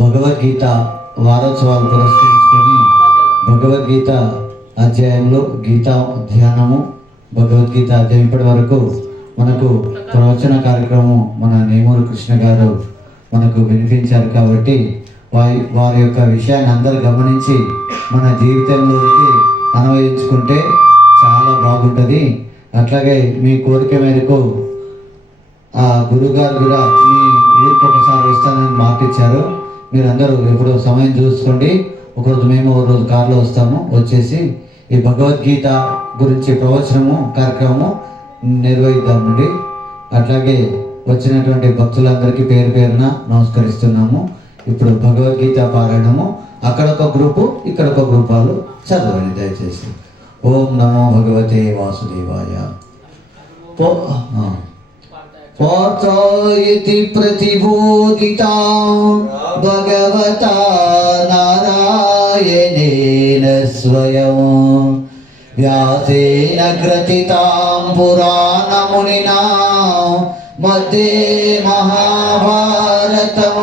భగవద్గీత వారోత్సవాలు పురస్కరించుకొని భగవద్గీత అధ్యాయంలో గీతా ధ్యానము, భగవద్గీత అధ్యాయం ఇప్పటి వరకు మనకు ప్రవచన కార్యక్రమం మన నేమూరు కృష్ణ గారు మనకు వినిపించారు. కాబట్టి వారి యొక్క విషయాన్ని అందరూ గమనించి మన జీవితంలోకి అన్వయించుకుంటే చాలా బాగుంటుంది. అట్లాగే మీ కోరిక మేరకు ఆ గురుగారు కూడా మీ ఊరికి ఒకసారి వస్తానని మాట ఇచ్చారు. మీరందరూ ఎప్పుడో సమయం చూసుకోండి. ఒకరోజు మేము ఒకరోజు కారులో వస్తాము, వచ్చేసి ఈ భగవద్గీత గురించి ప్రవచనము కార్యక్రమము నిర్వహిద్దామండి. అట్లాగే వచ్చినటువంటి భక్తులందరికీ పేరు పేరున నమస్కరిస్తున్నాము. ఇప్పుడు భగవద్గీత పారాయణము అక్కడ ఒక గ్రూపు, ఇక్కడ ఒక గ్రూప్ వాళ్ళు చదవండి దయచేసి. ఓం నమో భగవతే వాసుదేవాయ. పార్థాయతి ప్రతిబోధితా భగవతా నారాయణేన స్వయం వ్యాసేన గ్రథితాం పురాణమునినా మధ్యే మహాభారతం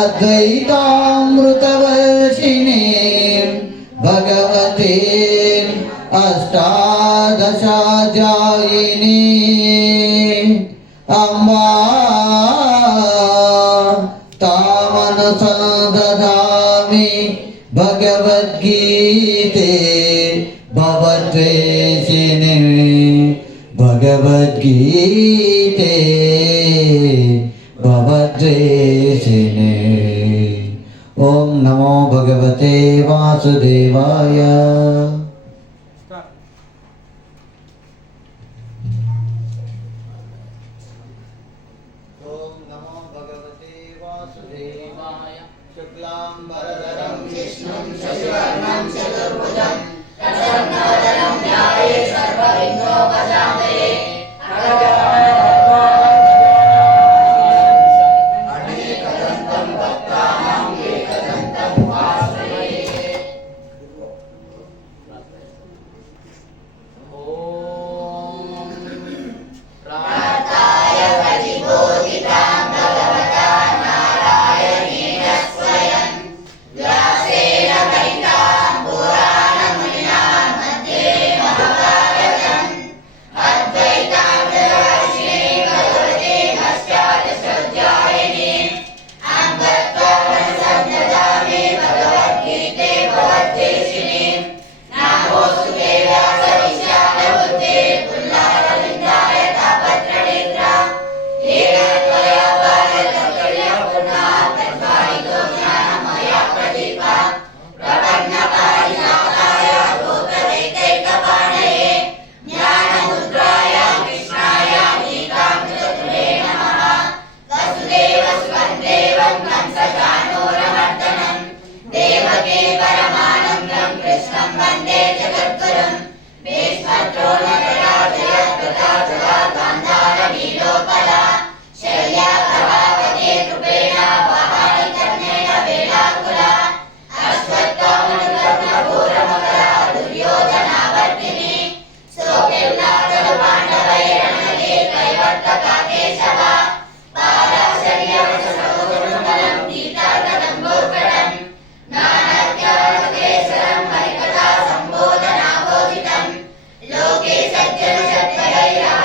అద్వైతామృతవర్షిణి భగవతే అష్టాదశాధ్యాయిని అంబా తామనుసందధామి భగవద్గీతే భవద్వేషిణి భగవద్గీతే భవద్వేషిణి. ఓం నమో భగవతే వాసుదేవాయ. ఓం నమో భగవతే వాసుదేవాయ. శుక్లాంబరధరం విష్ణుం శశివర్ణం చతుర్భుజం ప్రసన్నవదనం ధ్యాయేత్ సర్వవిఘ్నోపశాంతయే. లోకే సజ్జన సత్వరైరహ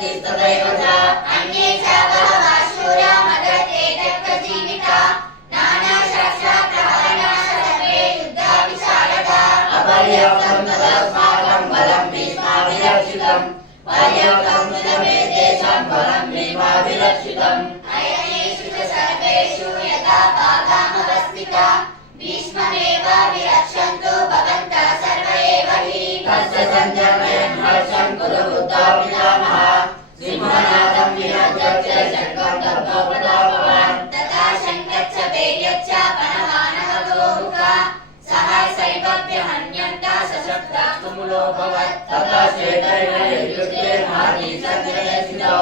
भक्तिस्तदैव च अन्ये च बहवः शूरा मदर्थे तत्त्वजीविता नानाशास्त्रप्रहरणा सर्वे युद्धविशारदा अपर्याप्तं तदस्माकं बलं भीष्माभिरक्षितं पर्याप्तं तदवेदेशं बलं भीमाभिरक्षितम् अयनेषु च सर्वेषु यथा भागामवस्थिता भीष्ममेव विरक्षन्तु भवन्तः सर्व एव हि तस्य सञ्जनयन् हर्षं कुरु बुद्धा पितामहः सिंहनादं विनोद्यस्य शङ्खं दत्तो प्रतापवान् तथा शङ्खश्च वीर्यश्च पणवानः गोमुखः सहसैवभ्यहन्यन्ता सशक्तः तुमुलोऽभवत् तथा श्वेतैर्न युयुक्ते महाती सञ्जये स्थितौ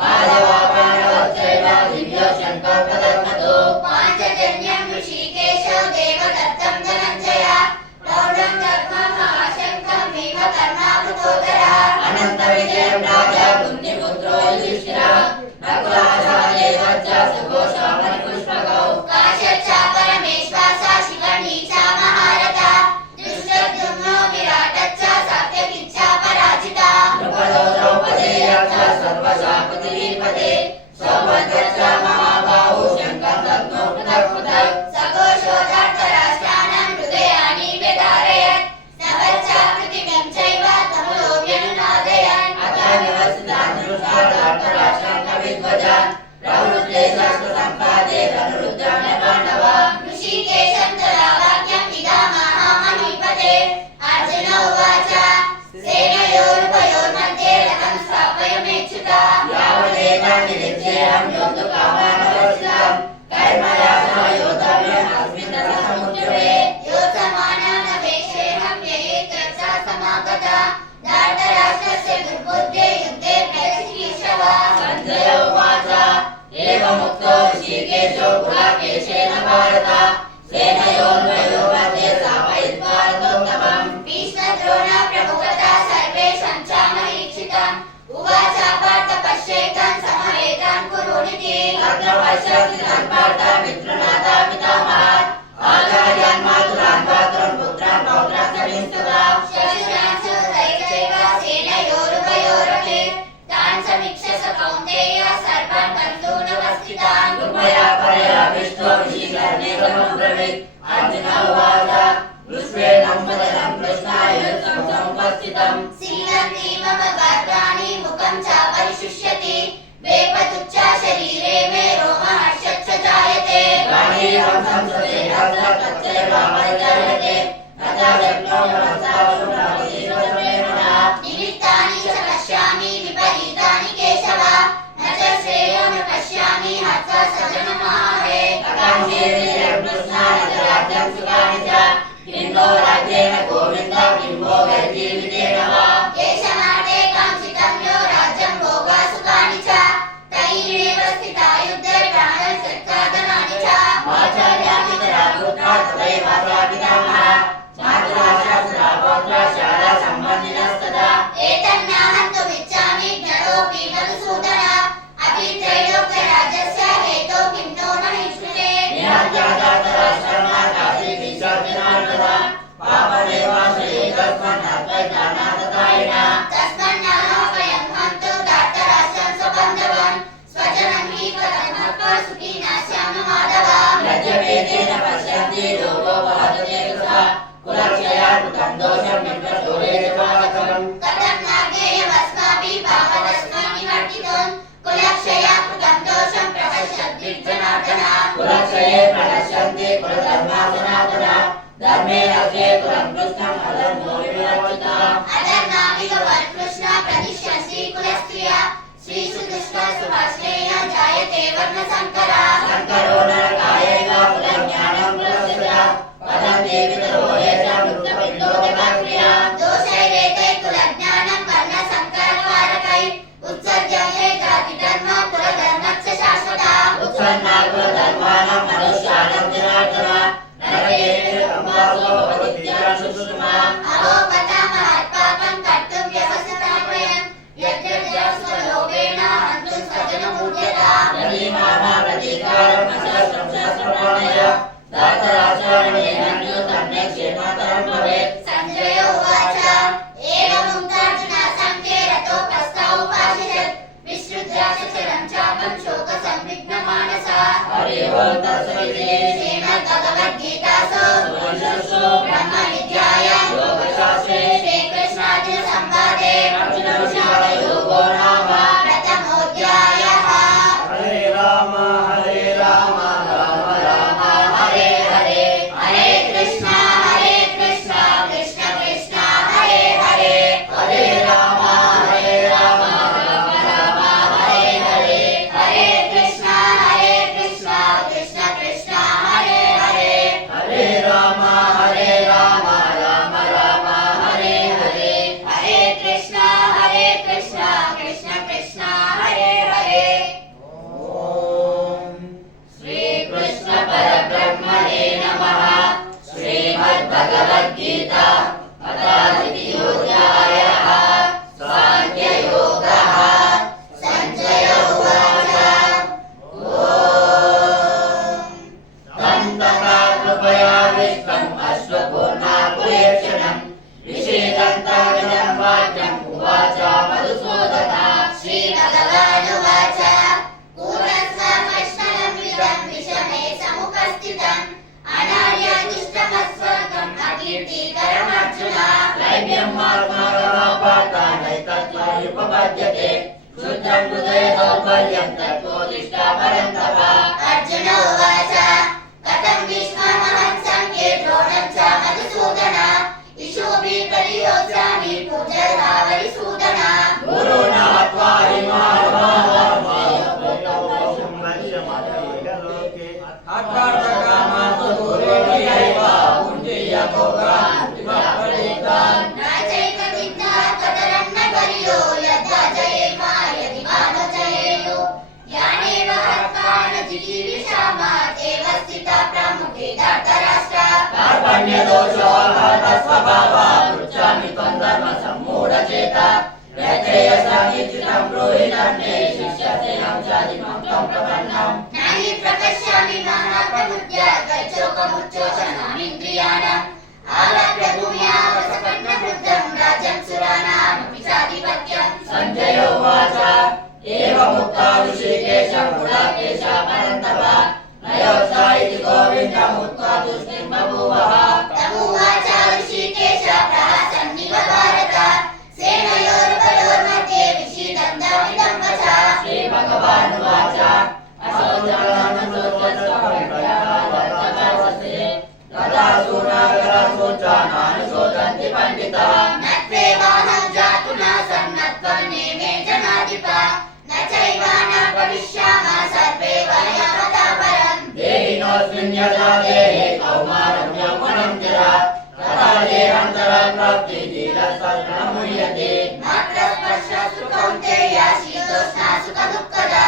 माधवापाणवच्चैव दिव्यशङ्खः प्रदत्तो पाञ्चजन्यं ऋषिकेशो देवदत्तं धनञ्जय प्रौढं दद्ममहाशङ्खं भीमकर्मावृतोदरः अनन्तविजयं राजा कुन्तिपुत्रो युधिष्ठिरः नकुलासहदेवश्च सुघोषामणिपुष्पकौ काश्यश्च परमेश्वासः शिखण्डी च महारथः धृष्टद्युम्नो विराटश्च सात्यकिश्च पराजितः द्रुपदो द्रौपदेयश्च सर्वशाकुतिलीपते सौभद्रश्च महाबाहु शङ्खं दद्मो पृथक् पृथक् सघोषो धार्तराष्ट्राणां हृदयानि व्यधारयत् नभश्च पृथिवीं चैव तमुलोऽव्यनुनादयन् अतः व्यवस्थितान् दृष्ट्वा धार्तराष्ट्रान् कविध्वजान् प्रवृत्ते शस्त्रसम्पादे धनुरुद्राण पाण्डवा ऋषिकेशं तदा वाक्यं पितामहः महीपते अर्जुन उवाच सेनयोरुभयोर्मध्ये रथं स्थापयमेच्युता यावदेतान्निरीक्षेऽहं योद्धुकामानवस्थितं कैर्मया सह योद्धव्यम् अस्मिन् रणसमुद्यमे योत्समानानवेशेऽहं व्ययेत्यर्चा समागता धार्तराष्ट्रस्य दुर्बुद्धे युद्धे प्रचिकीर्षवा सञ्जय उवाच एवमुक्तो ऋषिकेशो गुडाकेशेन भारत सेनयोर्मध्ये स्थापयित्वा रथोत्तमम् भीष्मद्रोण प्रमुखतः सर्वेषां च महीक्षितम् उवाच पार्थ पश्येतान् समवेतान् कुरूनिति तत्र पश्यस्थितान् पार्थ मित्रनाथा पितामहान् आचार्यान् मातुलान् भ्रातॄन् पुत्रान् पौत्रान् सविस्तुता शशुरान् सुहृदैश्चैव सेनयोरुभयोरपि तान् समीक्ष्य स कौन्तेय सर्वान् बन्धूनवस्थितान् कृपया परयाविष्टो ऋषिकर्णेकमब्रवीत् अर्जुन उवाच दृष्ट्वेदं वदनं कृष्णाय समुपस्थितं सीनन्ति मम गात्राणि मुखं च परिशुष्यति वेपतुच्च शरीरे मे रोमहर्षश्च जायते गाढीवं संसृते हस्तच्चैवापरिजायते तथा शक्नोमि निमित्तानि च पश्यामि विपरीतानि केशव न च श्रेयों पश्यामि हत्वा सजनमाहे राज्यं सुखानि च किन्नो राज्येन गोविन्द किं भोगैर्जीवितेन वा केशनाटे काङ्क्षितं यो राज्यं भोगा सुखानि च तैरेव स्थिता युद्धे प्राणं त्यक्त्वा धनानि च आचार्या पितरा पुत्रा तथैव पितामहः मातुला शास्त्रा पौत्रा शाला सम्बन्धिनस्तदा एतन्नाहन्तुमिच्छामि ज्ञरोऽपि मधुसूदन अपि त्रैलोक्यराज्यस्य हेतो किं नो महिष्णुते तस्मन्नाहवयं हन्तु धार्तराष्ट्रं स्वबन्धवं स्वजनं हि कथं हत्वा सुखिनः स्याम माधव यद्यपेतेन पश्यन्ति लोको वहते तथा कुलक्षयात् कृतं दोषं मित्रदोरेवाकरम् कथं नाज्ञेयमस्माभिः पापदस्मान् निवर्तितुं कुलक्षयात् कृतं दोषं प्रपश्यद्विजनार्दन कुलक्षये प्रणश्यन्ति कुलधर्मा सनातना धर्मे रक्षे कुलं कृष्णम् अधर्मो विवर्जिता अधर्माभिगवान् कृष्ण प्रतिष्ठन्ति कुलस्त्रिया श्रीषु दुष्टसुभाश्रेया जायते वर्णसङ्करा सङ्करो नरकायैव कुलं ज्ञानं कुलस्य वदन्ति पितरो येषां मृतपिण्डोदकाक्रिया दोषैरेते कुलज्ञानं वर्णसङ्करकारकै उत्सर्जन्ते जातिधर्म कुलधर्मश्च शाश्वता उत्सन्ना कुलधर्माणां मनुष्याणां जनार्दन नरकेषु संवासो भवति विद्यासुषुमा अहोपता महत्पापं कर्तुं व्यवसितं वयं यद्यज्ञस्वलोभेन हन्तुं स्वजनमूढ्यता यदि मामा प्रतीकारं अशस्त्रं शस्त्रपाणय धार्तराष्ट्राणि तन्मे क्षेमातरं भवेत् सञ्जय उवाच एवमुक्तार्जुनः सङ्ख्ये रथोपस्थौ उपासिषत् ఓం తత్సదితి శ్రీమద్భగవద్గీతాసు ఉపనిషత్సు బ్రహ్మ విద్యాయాం యోగశాస్త్రే శ్రీకృష్ణార్జున సంవాదే అర్జున విషాద యోగో నామ ప్రథమోధ్యాయః. హరే రామ రామ రామ హరే హరే హరే కృష్ణ కృష్ణ కృష్ణ హరే హరే హరే రామ రామ రామ హరే హరే హరే కృష్ణ కృష్ణ కృష్ణ హరే హరే హరే రామ రామ రామ హరే హరే హరే కృష్ణ కృష్ణ కృష్ణ హరే హరే. ఓం శ్రీకృష్ణ పరబ్రహ్మణే నమః. శ్రీమద్భగవద్గీత అథాద్వితీయోధ్యాయః. సాంఖ్యయోగః. సంజయ ఉవాచ. ఓం తం తథా కృపయావిష్టం అశ్వపూర్ణాకులేక్షణం విషేదంతమిదం వాక్యం ఉవాచ మధుసూదన. శ్రీభగవానువాచ. పూర్ణస్వామశ్నలమిదం విషమే సముపస్థితం అనార్యాదిష్టమస్వర్గం అకీర్తికరమర్జున. లైభ్యం ఆత్మాపాతానైతత్వయుపపద్యతే శుద్ధం హృదయ దౌర్బల్యం తత్వోదిష్టా పరంతప. అర్జున ఉవాచ. కథం భీష్మమహం సంఖ్యే ద్రోణం చ మధుసూదన. ఇషోభి ప్రతియోత్స్యామి పూజ్యధావరిసూదన. గురుణా త్వారి నాచైక విద్యా కతరన్న గర్యో యద్దా జయేమా యది మానో జయేయు. యానేవ హత్వాన జిగీషామా దేవ స్థిత ప్రముఖే ధార్తరాష్ట్ర. కార్పణ్యదోషోహతస్వభావా పృచ్ఛామి త్వం ధర్మ సమ్మూఢచేత యత్రేయసానిచితం బ్రూహితం మే శిష్యసేనం చాదిమం త్వం ప్రపన్నం. నాహి ప్రపశ్యామి మహాప్రముద్య గచ్చోకముచ్చోషణామింద్రియాణం. ఆలభ్య భూమ్యావసపన్నవృద్ధం రాజ్యం సురాణామపి చాధిపత్యం. సంజయ ఉవాచ ఏవముక్తా ఋషికేశం గుడాకేశ పరంతప నయోత్సాయితి గోవిందముక్త్వా తుష్టిం బభూవః. తమువాచ ఋషికేశ ప్రహసన్నివ భారత. సేనయోరుభయోర్मध्ये విషీదంతమిదం వచ. శ్రీభగవానువాచ అసౌచరణానుశోచంతి పండితః. నత్వేవాహం జాతునా సన్నత్వం నేమే జనాధిప. న చైవాన భవిష్యామా సర్వే వయమతా పరం. దేహినోऽస్మిన్ యథా దేహే కౌమారం యౌవనం జరా తథా దేహాంతరం ప్రాప్తి ధీరస్తత్రముహ్యతే. మాత్ర స్పర్శ సుఖౌంతేయ శీతోష్ణ సుఖ దుఃఖదా.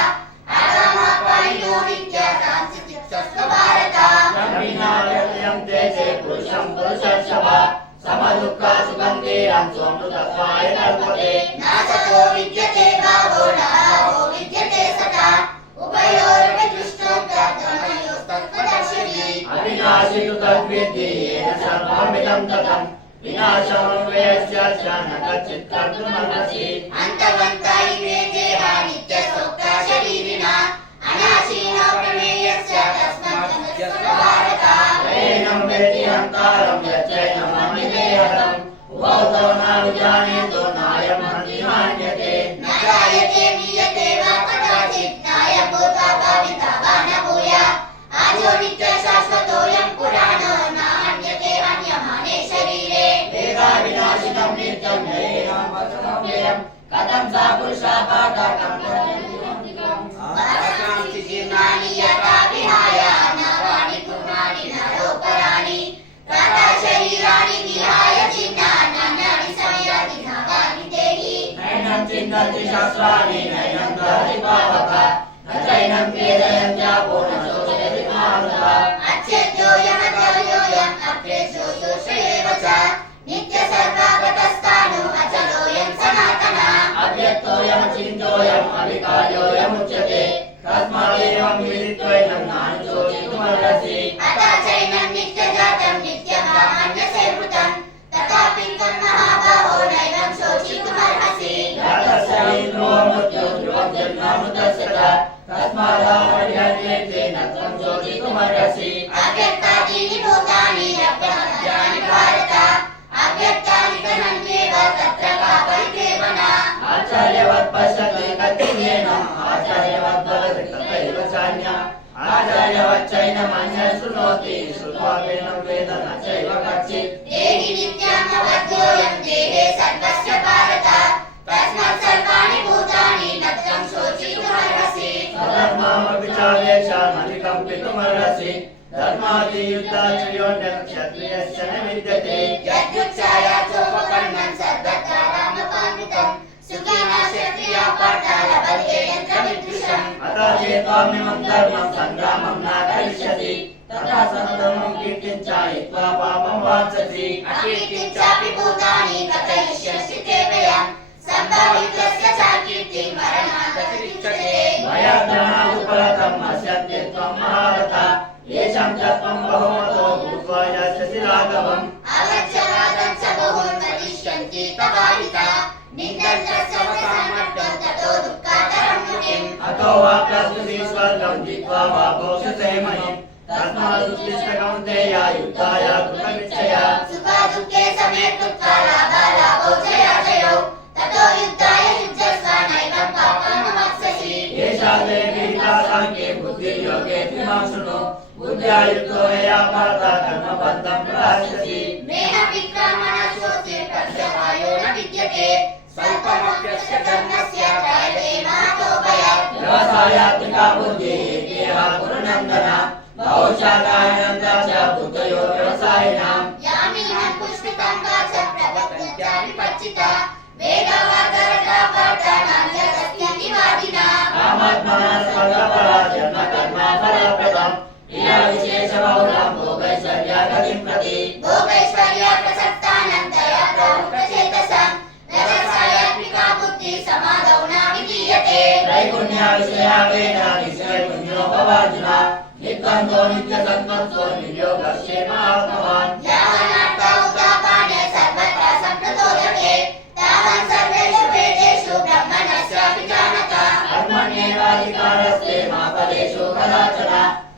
ఆగామాపాయినో నిత్యకాంక్షితిస్వ భారత. వినావ్యయం తేజే పురుషం పురుషర్షభ సమదుఃఖ సుఖం ధీరం సోమృతత్వాయ కల్పతే. నాసతో విద్యతే భావో నాభావో విద్యతే సదా. ఉభయోరపి దృష్టోక్తద్వమయోస్తత్వదర్శిని. అవినాశితు తద్విద్ధి ఏన సర్వమిదం తతం వినాశమవ్యయస్య న కచ్చిత్ కర్తుమర్హసి. అంతవంత ఇమే దేహా నిత్య సోక్త శరీరిణా. అనాశీనో ప్రమేయస్య తస్మాత్ జనస్వ భారత. ఏనం వేతి హంతారం యచ్చైనం అమిదేహతం ఉభౌతో న విజానీతో నాయం హంతి నాన్యతే. న జాయతే మ్రియతే వా కదాచిత్ నాయం భూత్వా భావితా వా న భూయాత్. ఆజో నిత్య శాశ్వతోయం పురాణో నాన్యతే హన్యమానే శరీరే. వేదా వినాశితం నిత్యం నయేనం వచనవ్యయం కథం సా పురుషా పాఠకం వాసాంసి జీర్ణాని యథా విహాయ నవాని గుణాని నరోపరాణి. తథా శరీరాణి విహాయ చిన్నానాని సంయాతి నవాని దేహి. నైనం చిందంతి శాస్త్రాణి నైనం దహతి పావక న చైనం వేదయం చాపో న శోషయతి మారుత. అచ్చేద్యోయమజోయం అప్రేష్యో శోషయేవ చ. నిత్య సర్వాగతస్థాణు అచలోయం సనాతన. అవ్యక్తోయమచింతోయం అవికార్యోయముచ్యతే తస్మాదేవం విదిత్వైనం నాను శోచితుమర్హసి. అథా చైనం నిత్యజాతం నిత్యం రామణ్యసేవృతం. తథాపి త్వం మహాబాహో నైవం శోచితుమర్హసి. జాతస్య హి ధ్రువం మృత్యు ధ్రువం జన్మ మృతస్య చ తస్మాదాపర్యతే న तत्त्वं शोचितुमर्हसि अव्यक्तादीनि भूतानि अव्यक्तानि भारत अव्यक्तानि गणन्येव तत्र का परिदेवना आचार्यवत् पश्यति कथितेनम् आचार्यवत् वदति तथैव चान्यः आचार्यवच्चैनमन्यः शृणोति श्रुत्वापेनं वेद न चैव कच्चित् देहि नित्यामवद्योऽयं देहे सर्वस्य भारत तस्मात् सर्वाणि भूतानि न त्वं शोचितुमर्हसि धर्मामपि चावेशानधिकम्पितुमर्हसि धर्मादियुद्धाचर्योऽन्यक्षत्रियस्य न विद्यते यद्युच्चायाचोपकर्णं सर्वत्र रामपान्वितं सुखिनः क्षत्रिया पार्था लभते यन्त्रमिदृशम् अतः चेत्त्वामिमं धर्मं सङ्ग्रामं न करिष्यसि तथा सततं कीर्तिं चायित्वा पापं वाञ्छसि अकीर्तिं चापि भूतानि कथयिष्यसि ते व्ययम् सम्भावितस्य च कीर्तिं मरणात् गतिरिच्यते मया धनादुपरतं अस्यते त्वं महारथ येषां च त्वं बहुमतो भूत्वा यास्यसि राघवम् अवज्जवादं च बहुन् वदिष्यन्ति तवाहिता निन्दन्तस्य सामर्थ्यं ततो दुःखातरं नु किम् अतो वा प्रस्तुति स्वर्गं जित्वा वा भोक्षसे मयि तस्मादुत्तिष्ठ कौन्तेय युद्धाय कृतनिश्चया सुखदुःखे समे कृत्वा लाभालाभौ जयाजयौ ततो युद्धाय युज्यस्व नैवं पापमवाप्स्यसि एषा ते विहिता साङ्ख्ये बुद्धिर्योगे त्रिमां शृणु बुद्ध्या युक्तो यया भरत कर्मबन्धं प्रदास्यसि मेह विक्रमणशोचे प्रत्यवायो न विद्यते स्वल्पमप्यस्य धर्मस्य त्रायते महतो भयात् व्यवसायात्मिका बुद्धिः एकेह गुरुनन्दन बहुशाखानन्दा च बुद्धयो व्यवसायिनां यामिनं पुष्पितं वाच प्रवक्त्या विपच्चिता वेदवादरता पाठानान्यदस्तीति वादिना कामात्मनः सर्वपरा जन्म कर्मफलप्रदम् इह विशेषबहुलं भोगैश्वर्यागतिं प्रति भोगैश्वर्यप्रसक्तानन्तया प्रवृत्तचेतसां व्यवसायात्मिका बुद्धिः समादौ न विधीयते त्रैगुण्यविषया वेदानिश्चैगुण्यो भवार्जुन निद्वन्द्वो नित्यसत्त्वो निर्योगस्येव आत्मवान् यावन्नर्था उदापाने सर्वत्र सम्प्रतोदते तावन् सर्वेषु वेदेषु ब्रह्मणस्यापि जानता कर्मण्येवाधिकारस्ते मा फलेषु कदाचन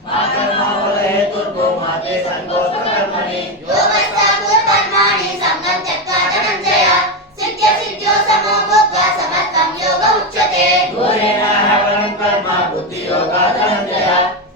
मा कर्मफलहेतुर्भो मा ते सङ्गोऽस्तु कर्मणि योगस्ताकुर्कर्माणि सङ्गं त्यक्त्वा धनञ्जय सिद्ध्यसिद्ध्यो समो भूत्वा समत्वं योग उच्यते दूरेण हवनं कर्म बुद्धियोगात् धनञ्जय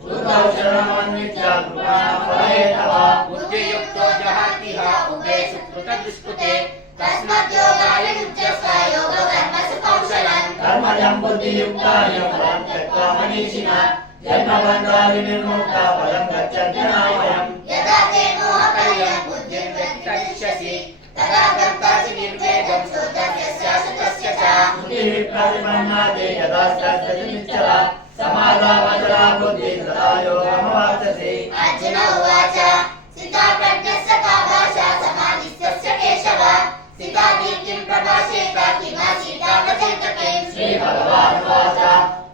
बुद्धौ शरणमन्विच्य कृपाणां फलहेतवः बुद्धियुक्तो जहातिह उभे सुकृतदुष्कृते तस्मद्योगाय युज्यस्व योगकर्मसु कौशलम् कर्मजं बुद्धियुक्ताय फलं त्यक्त्वा मनीषिणः जन्मबन्धादिनिर्मुक्ता फलं गच्छत्यनामयम् यदा ते मोहकल्यं बुद्धिर्व्यतिष्यसि तदा गन्तासि निर्वेदं श्रोतव्यस्य तस्य च श्रुतिविप्रतिपन्नाते यदा शास्त्रनिश्चला समाधावचला बुद्धिः सदा योगमवाप्स्यसि अर्जुन उवाच सिता प्रज्ञस्य का भाषा समाधिस्तस्य केशव सिता दीप्तिं प्रभाषेत किमासीता वचेतके श्रीभगवानुवाच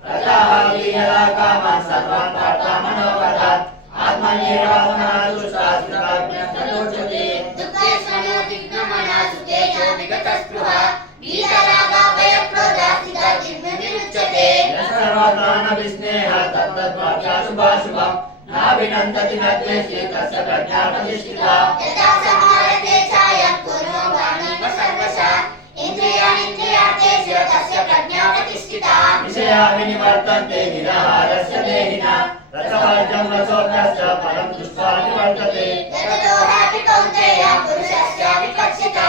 प्रजाहारी यदा कामान् सर्वान् पार्थमनोगतात् आत्मन्येवात्मना तुष्टा स्थिताज्ञस्तदोच्यते दुःखेष्वनो दिग्भ्रमणा सुतेजो विगतस्पृहा वीतरागाभयक्रोधा स्थिता जिह्वविरुच्यते सर्वत्राणविस्नेहः तत्तद्वाक्याशुभाशुभम् नाभिनन्दति न द्वेष्टि तस्य प्रज्ञा प्रतिष्ठिता यदा समारते छायं पूर्वं वाणीव सर्वशः इन्द्रियाणीन्द्रियार्थेषु तस्य प्रज्ञा प्रतिष्ठिता विषया विनिवर्तन्ते निराहारस्य देहिनः रसवर्जं रसोऽभ्यश्च फलं दृष्ट्वा निवर्तते यततो हि कौन्तेय पुरुषस्य विकर्षिता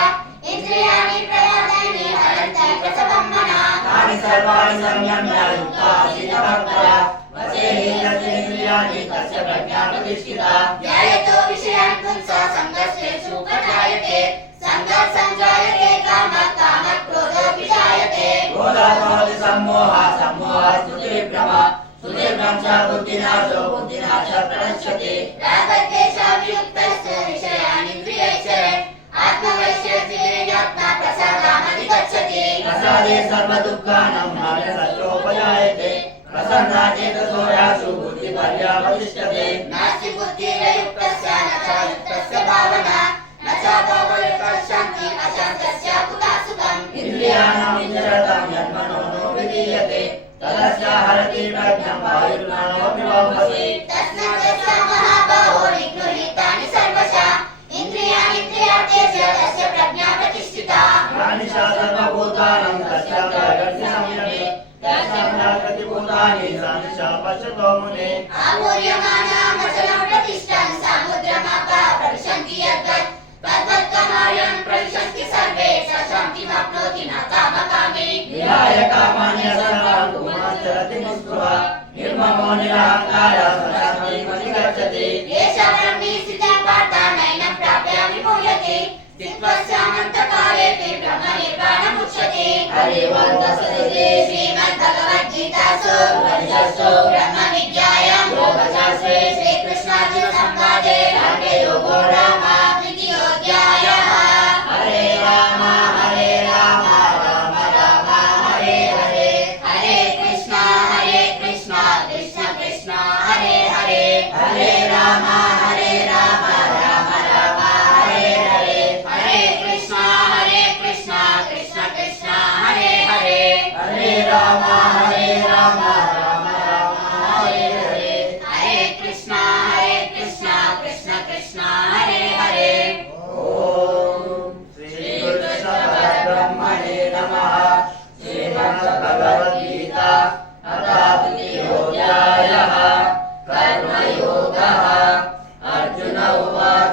इन्द्रियाणि प्रमादानि हरन्ति प्रसवं मनः तानि सर्वाणि संयम्य युक्ता सीतभक्तया वचेहि यस्येन्द्रियाणि तस्य प्रज्ञा प्रतिष्ठिता ध्यायतो विषयान् पुंसा सङ्गस्तेषु उपजायते सङ्गः सञ्जायते कामः कामः क्रोधोऽपि जायते क्रोधात् सम्मोहः सम्मोहः स्मृतिविभ्रमः स्मृतिर्भ्रंशः बुद्धिनाशो बुद्धिनाशः प्रणश्यते रागद्वेषाभियुक्तस्तु विषयानिन्द्रियैश्चरन् आत्मवैश्येयात्मा प्रसादामधिगच्छति प्रसादे सर्वदुःखानां नाशनष्टोपजायते प्रसन्ना चेतसो यासु बुद्धिपर्यावतिष्ठते नास्ति बुद्धिरयुक्तस्य न च युक्तस्य भावना न च भावयुक्तः शान्ति अशान्तस्य कुतः सुखम् इन्द्रियाणाम् इन्द्रियतां यन्मनो नो विधीयते तदस्य हरति प्रज्ञां वायुर्नानोऽपि वापसि तस्या सर्वभूतानां तस्या प्रकृति संयमे तस्यां जागृति भूतानि सानिशा पश्यतो मुने आपूर्यमाणामचलं प्रतिष्ठं समुद्रमापा प्रविशन्ति यद्वत् तद्वत्कमायं प्रविशन्ति सर्वे स शान्तिमप्नोति न कामकामी विहाय कामान्य सर्वान् पुमाश्चरति निःस्पृहा निर्ममो निरहङ्कारः शान्तिमति गच्छति एष ब्रह्मी स्थितः पार्थ नैनं प्राप्य विमुह्यते स्थित्वस्यामन्तकालेऽपि ब्रह्मनिर्वाणमुच्यते हरि ओं तत्सदिति श्रीमद्भगवद्गीतासु उपनिषत्सु ब्रह्मविद्यायां योगशास्त्रे श्रीकृष्णार्जुनसंवादे योगो नाम द्वितीयोऽध्यायः। हरे राम राम राम हरे हरे हरे कृष्णा कृष्ण कृष्ण हरे हरे हरे राम राम राम हरे हरे हरे कृष्णा कृष्ण कृष्ण हरे हरे हरे राम राम राम हरे हरे हरे कृष्णा कृष्ण कृष्ण हरे हरे। ओम श्री कृष्ण परब्रह्मणे नमः। श्रीमद्भगवद्गीता अथ तृतीयोऽध्यायः कर्मयोगः। अर्जुन उवाच